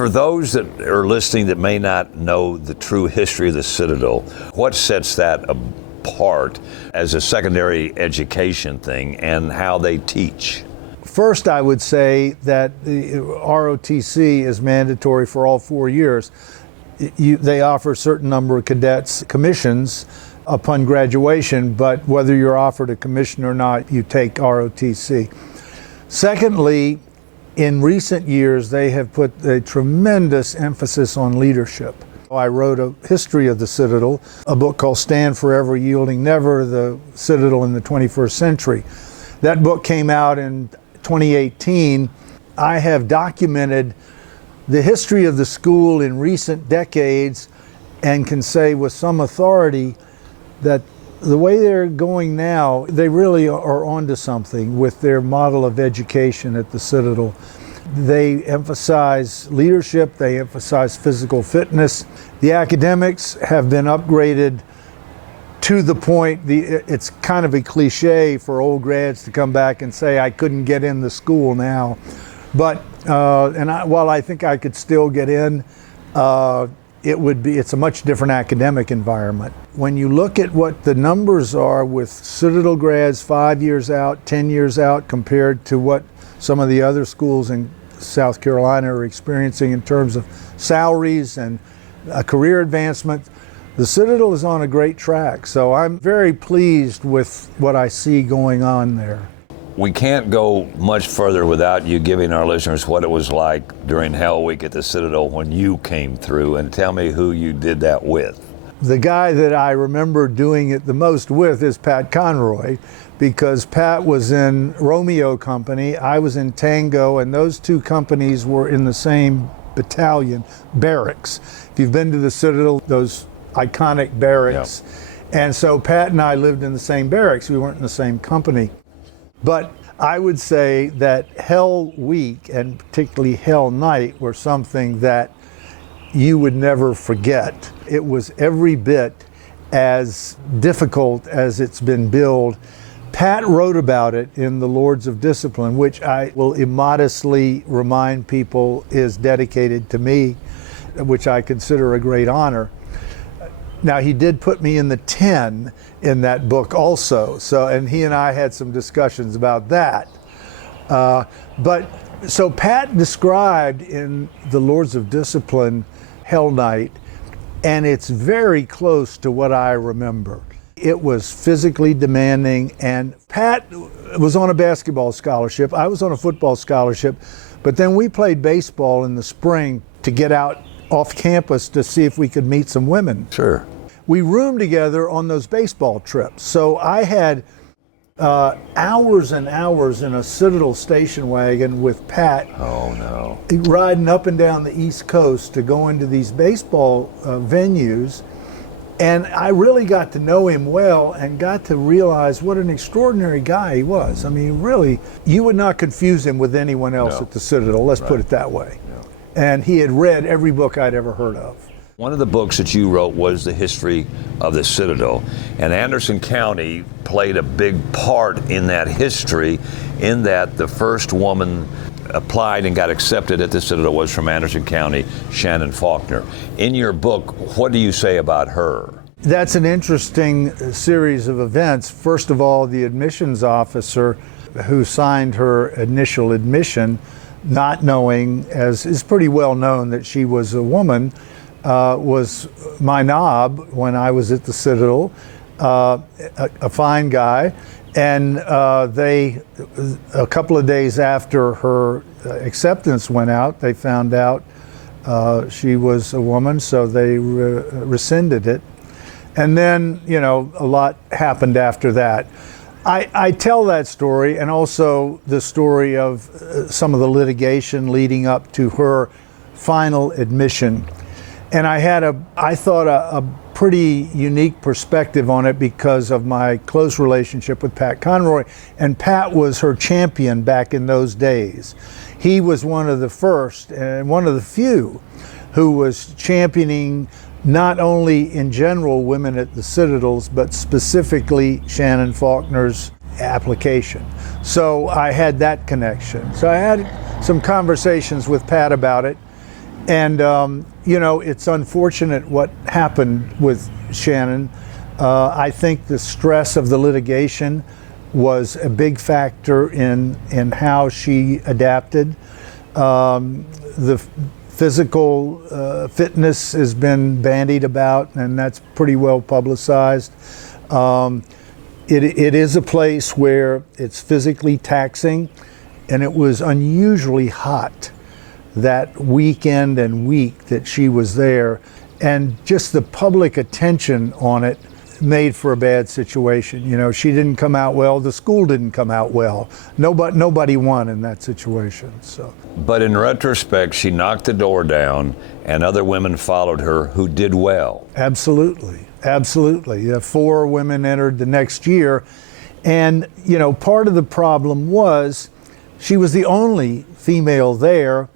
For those that are listening that may not know the true history of the Citadel, what sets that apart as a secondary education thing and how they teach? First, I would say that the ROTC is mandatory for all 4 years. They offer a certain number of cadets commissions upon graduation, but whether you're offered a commission or not, you take ROTC. Secondly, in recent years, they have put a tremendous emphasis on leadership. I wrote a history of the Citadel, a book called Stand Forever, Yielding Never, the Citadel in the 21st Century. That book came out in 2018. I have documented the history of the school in recent decades and can say with some authority that the way they're going now, they really are onto something with their model of education at the Citadel. They emphasize leadership, they emphasize physical fitness. The academics have been upgraded to the point, it's kind of a cliche for old grads to come back and say, I couldn't get in the school now. But, while I think I could still get in, it's a much different academic environment. When you look at what the numbers are with Citadel grads 5 years out, 10 years out, compared to what some of the other schools in South Carolina are experiencing in terms of salaries and career advancement, the Citadel is on a great track. So I'm very pleased with what I see going on there. We can't go much further without you giving our listeners what it was like during Hell Week at the Citadel when you came through, and tell me who you did that with. The guy that I remember doing it the most with is Pat Conroy, because Pat was in Romeo Company, I was in Tango, and those two companies were in the same battalion, barracks. If you've been to the Citadel, those iconic barracks. Yeah. And so Pat and I lived in the same barracks. We weren't in the same company. But I would say that Hell Week and particularly Hell Night were something that you would never forget. It was every bit as difficult as it's been billed. Pat wrote about it in The Lords of Discipline, which I will immodestly remind people is dedicated to me, which I consider a great honor. Now, he did put me in the 10 in that book also, and he and I had some discussions about that. So Pat described in The Lords of Discipline Hell Night, and it's very close to what I remember. It was physically demanding, and Pat was on a basketball scholarship. I was on a football scholarship, but then we played baseball in the spring to get out off campus to see if we could meet some women. Sure. We roomed together on those baseball trips. So I had hours and hours in a Citadel station wagon with Pat. Oh, no. Riding up and down the East Coast to go into these baseball venues. And I really got to know him well and got to realize what an extraordinary guy he was. I mean, really, you would not confuse him with anyone else at the Citadel, let's put it that way. No. And he had read every book I'd ever heard of. One of the books that you wrote was the history of the Citadel, and Anderson County played a big part in that history, in that the first woman applied and got accepted at the Citadel was from Anderson County, Shannon Faulkner. In your book, what do you say about her? That's an interesting series of events. First of all, the admissions officer who signed her initial admission, not knowing, as is pretty well known, that she was a woman, was my knob when I was at the Citadel, a fine guy. And a couple of days after her acceptance went out, they found out she was a woman, so they rescinded it. And then, a lot happened after that. I tell that story, and also the story of some of the litigation leading up to her final admission. And I thought a pretty unique perspective on it because of my close relationship with Pat Conroy. And Pat was her champion back in those days. He was one of the first and one of the few who was championing not only in general women at the Citadels, but specifically Shannon Faulkner's application. So I had that connection. So I had some conversations with Pat about it. And, it's unfortunate what happened with Shannon. I think the stress of the litigation was a big factor in how she adapted. The physical fitness has been bandied about, and that's pretty well publicized. It is a place where it's physically taxing, and it was unusually hot that weekend and week that she was there, and just the public attention on it made for a bad situation. She didn't come out well. The school didn't come out well. Nobody won in that situation. So. But in retrospect, she knocked the door down, and other women followed her who did well. Absolutely. 4 women entered the next year. And, part of the problem was she was the only female there.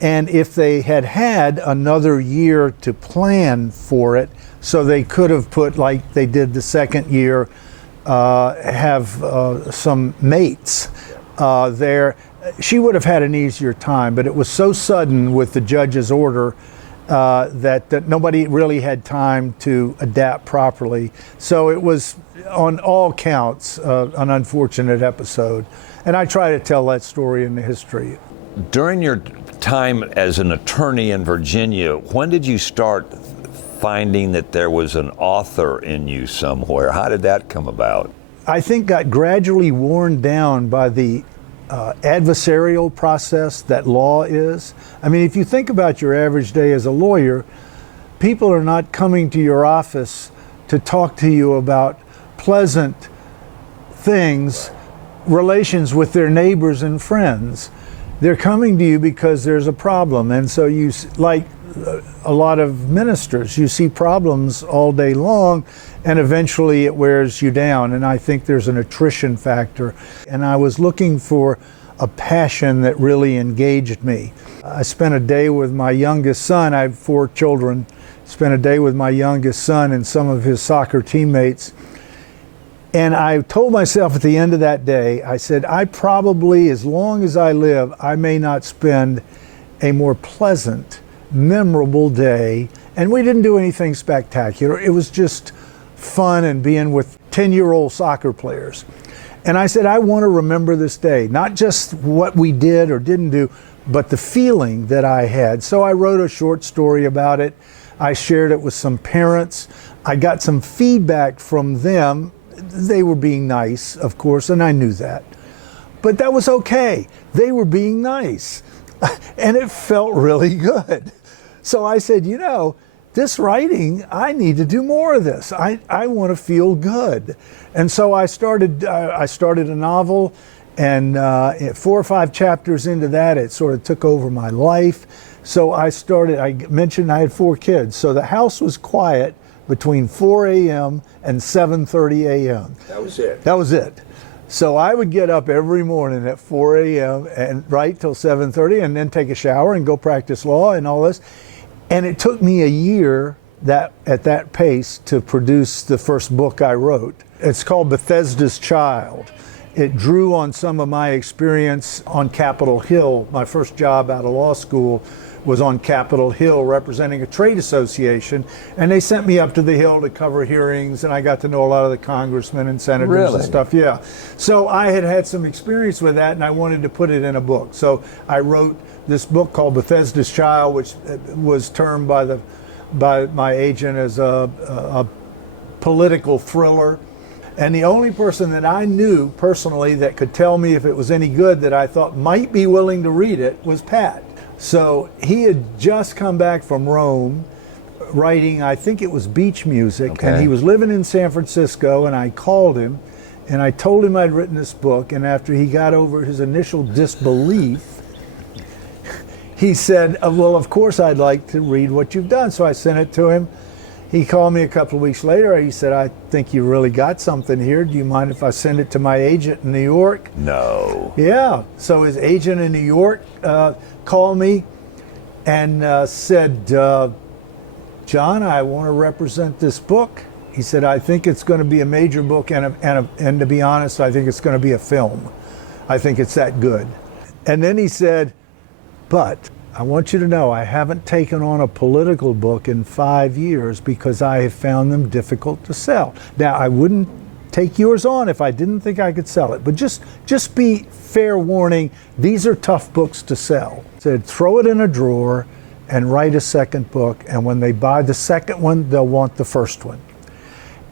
And if they had had another year to plan for it, so they could have put, like they did the second year, have some mates there, she would have had an easier time. But it was so sudden with the judge's order that nobody really had time to adapt properly. So it was, on all counts, an unfortunate episode. And I try to tell that story in the history. During your time as an attorney in Virginia, when did you start finding that there was an author in you somewhere? How did that come about? I think got gradually worn down by the adversarial process that law is. I mean, if you think about your average day as a lawyer, people are not coming to your office to talk to you about pleasant things, relations with their neighbors and friends. They're coming to you because there's a problem. And so you, like a lot of ministers, you see problems all day long, and eventually it wears you down. And I think there's an attrition factor. And I was looking for a passion that really engaged me. I spent a day with my youngest son. I have 4 children. Spent a day with my youngest son and some of his soccer teammates. And I told myself at the end of that day, I said, I probably, as long as I live, I may not spend a more pleasant, memorable day. And we didn't do anything spectacular. It was just fun and being with 10-year-old soccer players. And I said, I want to remember this day, not just what we did or didn't do, but the feeling that I had. So I wrote a short story about it. I shared it with some parents. I got some feedback from them. They were being nice, of course, and I knew that. But that was okay. They were being nice. And it felt really good. So I said, this writing, I need to do more of this. I want to feel good. And so I started a novel, and 4 or 5 chapters into that, it sort of took over my life. So I mentioned I had 4 kids. So the house was quiet between 4 a.m. and 7:30 a.m. That was it. That was it. So I would get up every morning at 4 a.m. and write till 7:30, and then take a shower and go practice law and all this. And it took me a year at that pace to produce the first book I wrote. It's called Bethesda's Child. It drew on some of my experience on Capitol Hill. My first job out of law school was on Capitol Hill representing a trade association, and they sent me up to the Hill to cover hearings, and I got to know a lot of the congressmen and senators and stuff. Yeah. So I had some experience with that, and I wanted to put it in a book. So I wrote this book called Bethesda's Child, which was termed by my agent as a political thriller. And the only person that I knew personally that could tell me if it was any good that I thought might be willing to read it was Pat. So he had just come back from Rome writing, I think it was beach music, and he was living in San Francisco, and I called him and I told him I'd written this book, and after he got over his initial disbelief, he said, well, of course I'd like to read what you've done. So I sent it to him. He called me a couple of weeks later. He said, I think you really got something here. Do you mind if I send it to my agent in New York? No. Yeah. So his agent in New York called me and said, John, I want to represent this book. He said, I think it's going to be a major book, and to be honest, I think it's going to be a film. I think it's that good. And then he said, but I want you to know I haven't taken on a political book in 5 years because I have found them difficult to sell. Now, I wouldn't take yours on if I didn't think I could sell it, but just be fair warning, these are tough books to sell. I said, throw it in a drawer and write a second book, and when they buy the second one, they'll want the first one.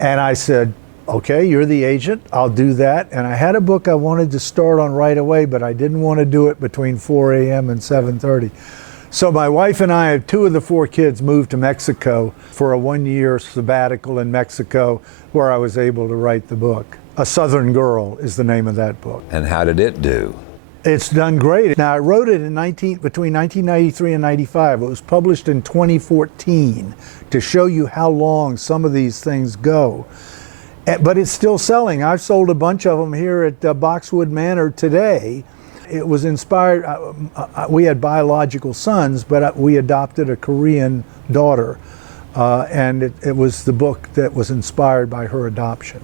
And I said, okay, you're the agent, I'll do that. And I had a book I wanted to start on right away, but I didn't want to do it between 4 a.m. and 7:30. So my wife and I, 2 of the 4 kids, moved to Mexico for a 1-year sabbatical in Mexico, where I was able to write the book. A Southern Girl is the name of that book. And how did it do? It's done great. Now, I wrote it between 1993 and 95. It was published in 2014 to show you how long some of these things go. But it's still selling. I've sold a bunch of them here at Boxwood Manor today. It was inspired, we had biological sons, but we adopted a Korean daughter. And it was the book that was inspired by her adoption.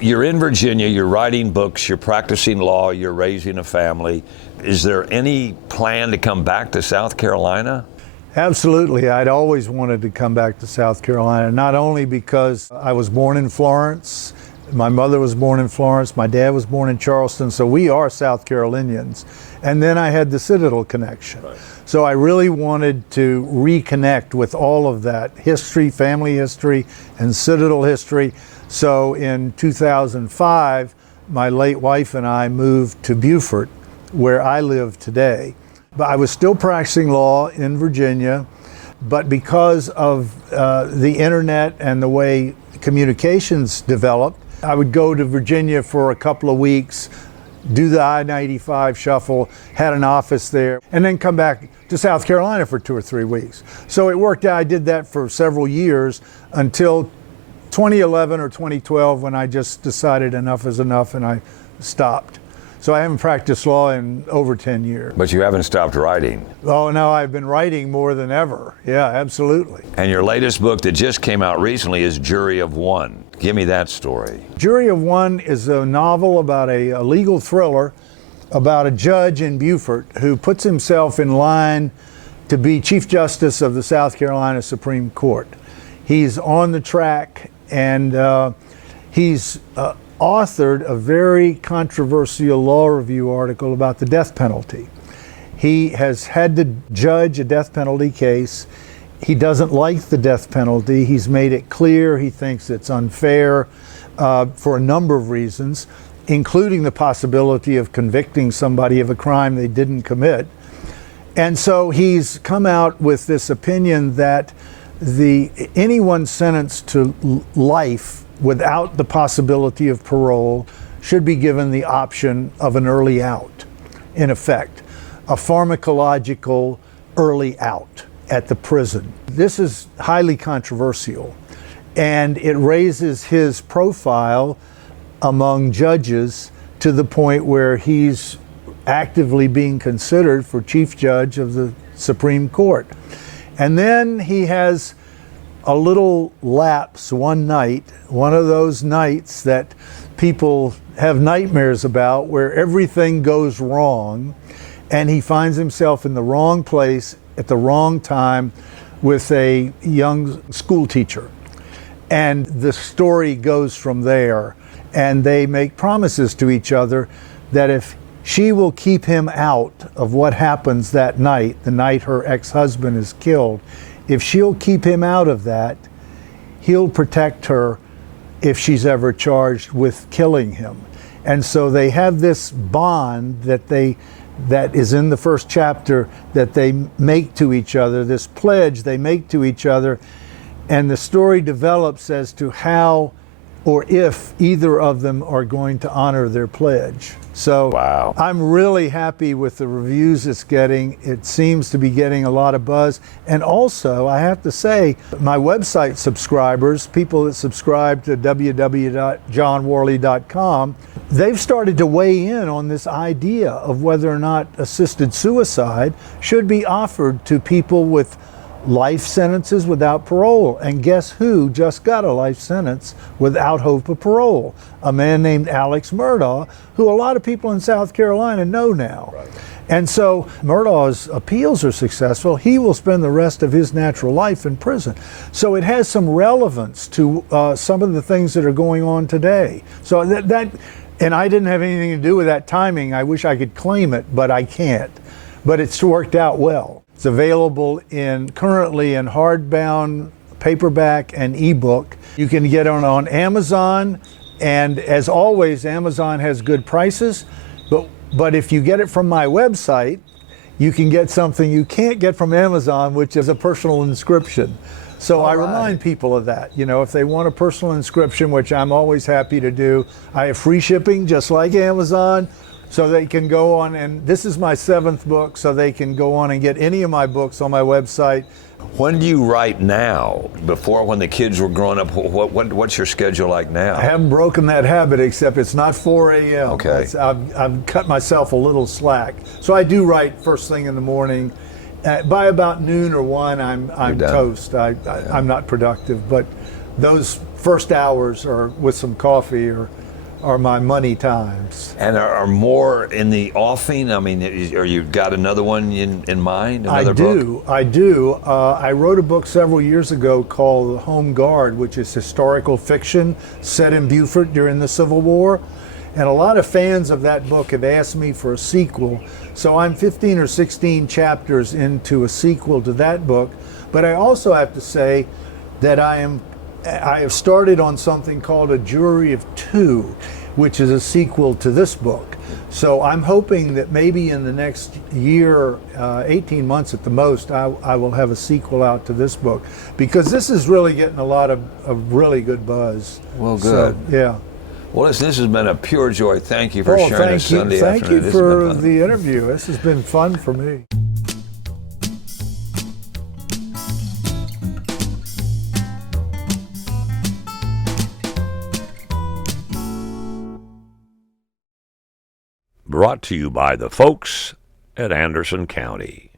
You're in Virginia, you're writing books, you're practicing law, you're raising a family. Is there any plan to come back to South Carolina? Absolutely. I'd always wanted to come back to South Carolina, not only because I was born in Florence, my mother was born in Florence, my dad was born in Charleston, so we are South Carolinians. And then I had the Citadel connection. Right. So I really wanted to reconnect with all of that history, family history, and Citadel history. So in 2005, my late wife and I moved to Beaufort, where I live today. But I was still practicing law in Virginia, but because of the internet and the way communications developed, I would go to Virginia for a couple of weeks, do the I-95 shuffle, had an office there, and then come back to South Carolina for 2 or 3 weeks. So it worked out. I did that for several years until 2011 or 2012, when I just decided enough is enough and I stopped. So I haven't practiced law in over 10 years. But you haven't stopped writing. Oh, no, I've been writing more than ever. Yeah, absolutely. And your latest book that just came out recently is Jury of One. Give me that story. Jury of One is a novel about a legal thriller about a judge in Beaufort who puts himself in line to be Chief Justice of the South Carolina Supreme Court. He's on the track, and he's authored a very controversial law review article about the death penalty. He has had to judge a death penalty case. He doesn't like the death penalty. He's made it clear he thinks it's unfair for a number of reasons, including the possibility of convicting somebody of a crime they didn't commit. And so he's come out with this opinion that anyone sentenced to life without the possibility of parole should be given the option of an early out, in effect, a pharmacological early out at the prison. This is highly controversial, and it raises his profile among judges to the point where he's actively being considered for Chief Judge of the Supreme Court. And then he has a little lapse one night, one of those nights that people have nightmares about, where everything goes wrong, and he finds himself in the wrong place at the wrong time with a young school teacher. And the story goes from there, and they make promises to each other that if she will keep him out of what happens that night, the night her ex-husband is killed, if she'll keep him out of that, he'll protect her if she's ever charged with killing him. And so they have this bond that is in the first chapter that they make to each other, this pledge they make to each other, and the story develops as to how or if either of them are going to honor their pledge. So wow. I'm really happy with the reviews it's getting. It seems to be getting a lot of buzz. And also, I have to say, my website subscribers, people that subscribe to www.johnwarley.com, they've started to weigh in on this idea of whether or not assisted suicide should be offered to people with life sentences without parole. And guess who just got a life sentence without hope of parole? A man named Alex Murdaugh, who a lot of people in South Carolina know now. Right. And so Murdaugh's appeals are successful. He will spend the rest of his natural life in prison. So it has some relevance to some of the things that are going on today. So that and I didn't have anything to do with that timing. I wish I could claim it, but I can't. But it's worked out well. It's available currently in hardbound, paperback, and ebook. You can get it on Amazon, and as always, Amazon has good prices. But if you get it from my website, you can get something you can't get from Amazon, which is a personal inscription. So I remind people of that. You know, if they want a personal inscription, which I'm always happy to do, I have free shipping just like Amazon, so they can go on, and this is my 7th book, so they can go on and get any of my books on my website. When do you write now? Before, when the kids were growing up, what's your schedule like now? I haven't broken that habit, except it's not 4 a.m. Okay. I've cut myself a little slack. So I do write first thing in the morning. By about noon or 1, I'm toast. I'm not productive, but those first hours are with some coffee are my money times. And are more in the offing? I mean, are you got another one in mind? Another book? I do. I wrote a book several years ago called The Home Guard, which is historical fiction set in Beaufort during the Civil War. And a lot of fans of that book have asked me for a sequel. So I'm 15 or 16 chapters into a sequel to that book. But I also have to say that I have started on something called A Jury of Two, which is a sequel to this book. So I'm hoping that maybe in the next year, 18 months at the most, I will have a sequel out to this book, because this is really getting a lot of really good buzz. Well, good. So, yeah. Well, listen, this has been a pure joy. Thank you for sharing this Sunday afternoon. Thank you for the interview. This has been fun for me. Brought to you by the folks at Anderson County.